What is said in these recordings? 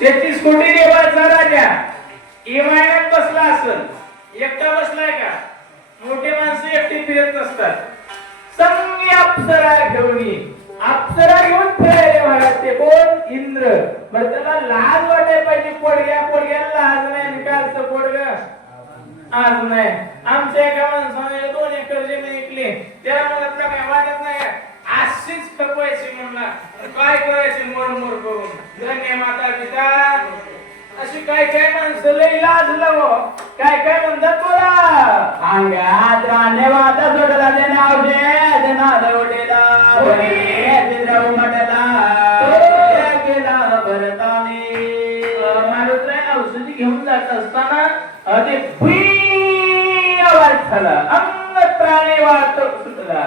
तेहतीस कोटी देवाचा राजा इमानात बसला असल. एकटा बसलाय का? मोठे माणसं एकटी फिरत नसतात संगी अप्सरा घेऊन अप्सरा घेऊन फिरायले महाराज ते कोण? इंद्र. बरं त्याला लाज वाटायला पाहिजे. पोडग्या पोडग्याला लाज नाही आणि कालचं पोडग आज नाही. आमच्या एका माणसाने दोन एकर जमीन विकली. त्याला म्हणत काय वाटत नाही अशीच खपवायची म्हणला. काय करायची मोर मोर करून धन्य माता पिता अशी काय काय माणसं लई लाज लाव काय काय म्हणतात बोला? अंगात राणे वाता सोडला ते नाव दे ते नाव गेला भरताने मारुतीला औषधी घेऊन जात असताना ते आवाज झाला. अंग प्राणी वाट सुटला.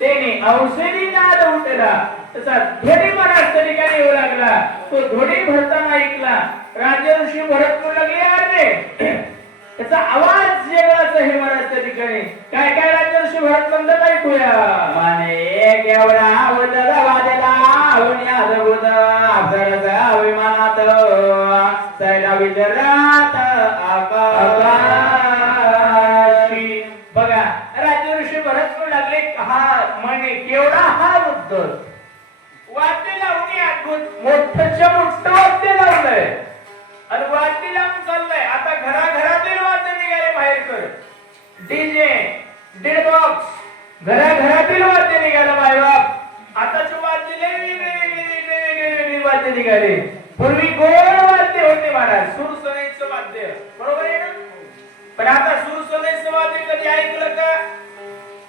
त्याने औषधी नाद उठला. त्याचा धडी महाराज त्या ठिकाणी येऊ लागला. तो धोडी ऐकला. राजऋषी भरत म्हणू लागले अरे त्याचा आवाज वेगळाच आहे महाराज त्या ठिकाणी. काय काय राजऋषी भरत म्हणतात ऐकूया? माने वाजला जगुद अक्षरचा विमानात सैला विचारात आकाशी. बघा राजऋषी भरत म्हणू लागले हा म्हणे केवढा हा बुद्ध वाद्य लावणी अद्भुत मोठच्या मोठं झालंय आणि वाद्य लावून चाललंय. आता घराघरातील वाद्य निघाले बाहेर कर डीजे डीड बॉक्स घराघरातील वाद्य निघालं बाहेर आताचे वाद्य लय वेगळे वाद्य निघाले. पूर्वी गोड वाद्य होते महाराज. सूर सुरसनेचं वाद्य. बरोबर आहे ना? पण आता सूर सुरसनेचं वाद्य कधी ऐकलं का?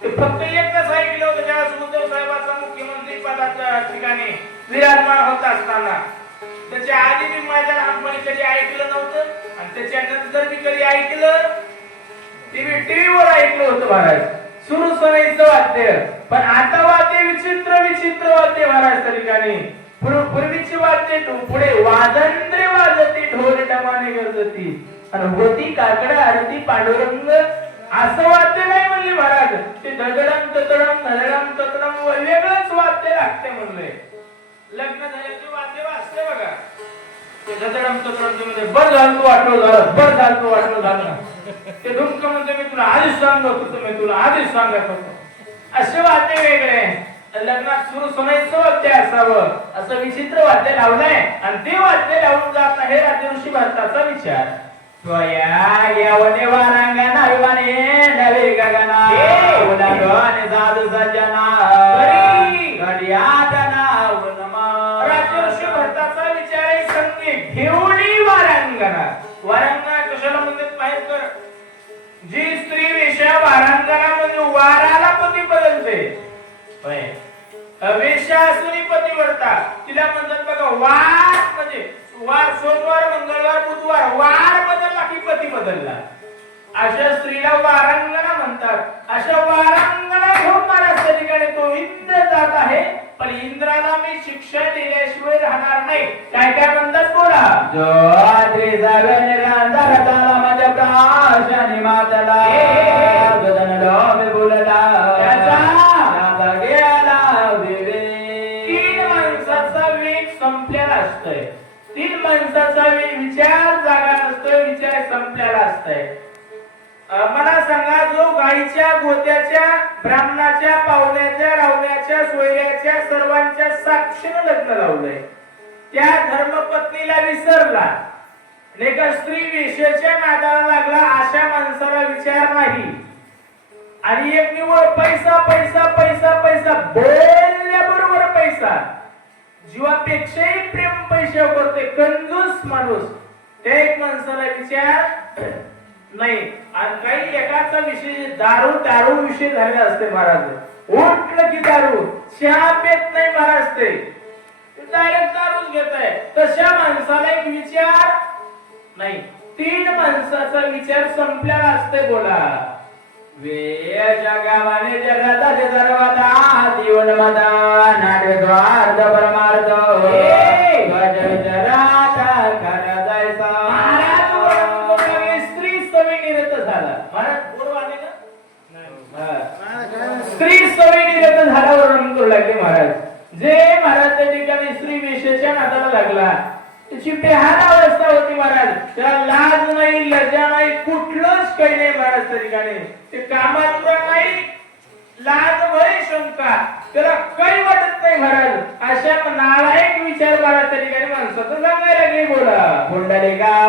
ते फक्त एकच ऐकलं होतं. ज्यावेळेस उद्धव साहेबाचा मुख्यमंत्री पदाच्या ठिकाणी विराजमान होत असताना. त्याच्या आधी मी माझ्या लहानपणी कधी ऐकलं नव्हतं. आणि त्याच्यानंतर मी कधी ऐकलं टीव्ही टीव्हीवर ऐकलं होतं महाराज. सुरू सणाईचं वाद्य. पण आता वाद्य विचित्र विचित्र वाद्य महाराज त्या ठिकाणी पूर्वीची वाद्य पुढे वाजंत्रे वाजती ढोल टमाने गरजती आणि होती काकडा आरती पांडुरंग. असं वाद्य नाही म्हणले महाराज. ते दगडम ततडम धडडम ततडम वेगळंच वाद्य लागते म्हणले. लग्न झाल्याचे वाद्य वाजते बघा. ते ददडम तदडम ते झालं तू वाटलं झालं बरं झालं तू वाटलं झालं ते धुमक म्हणतो मी तुला आधीच सांगत होतो मी तुला आधीच सांगत होतो. असे वाद्य वेगळे. लग्नात सुरू सोनायचं वाद्य असावं. असं विचित्र वाद्य लावलंय आणि ते वाद्य लावून जात आहे राज्य ऋषी भारताचा विचार. स्वया येवने संगे वारांगणा. वारांगणा कशाला म्हणतात माहीत कर? जी स्त्री वेश्या वारांगणामध्ये वाराला पती बदलते. होय. वेश्या पती पतिव्रता तिला म्हणतात बघा वार म्हणजे वार सोमवार मंगळवार बुधवार वार बदलला की पती बदलला. अशा स्त्रीला वारांगणा म्हणतात. अशा वारांगणा घेऊन महाराष्ट्र ठिकाणी तो इंद्र जात आहे. पण इंद्राला मी शिक्षा दिल्याशिवाय राहणार नाही. काय काय म्हणतात बोला जो आद्री जावे निरंतर ताला माझ्या प्राशानी मातला. गगन डोमे बोलला त्याचा? त्याचा गेला दिवे तीन माणसाचा वेग संपलेला असतोय तीन माणसाचा विचार जागा नसतोय विचार संपलेला असतोय मला सांगा जो गाईच्या गोत्याच्या ब्राह्मणाच्या पाहुण्याच्या रावण्याच्या सोयऱ्याच्या सर्वांच्या साक्षीनं लग्न लावलंय त्या धर्मपत्नीला विसरला. नाही एका स्त्री विषयाच्या नादाला लागला अशा माणसाला विचार नाही. आणि एक निवड पैसा पैसा पैसा पैसा बोलल्याबरोबर पैसा. जीवापेक्षाही प्रेम पैसे करते कंजूस माणूस. त्या एक माणसाला विचार नाही. आणि काही एकाचा विषय दारू दारू विषय झालेला असते महाराज. उठलं की दारू. चहा पेत नाही महाराज ते. डायरेक्ट दारूच आहे तशा माणसाला एक विचार नाही तीन माणसाचा विचार संपलेला असते बोला. वे जगावाने जगताचे सर्वता जीवन मदा वेशेच्या नादाला लागला. त्याची बेहाल अवस्था होती महाराज. त्याला लाज नाही लज्जा नाही कुठलंच काही नाही महाराज त्या ठिकाणी ते कामातुरा नाही लाज भय शंका. त्याला काही वाटत नाही महाराज. अशा नालायक विचार महाराज त्या ठिकाणी माणसाचं सांगायला लागले बोला. पुंडलिकावर का?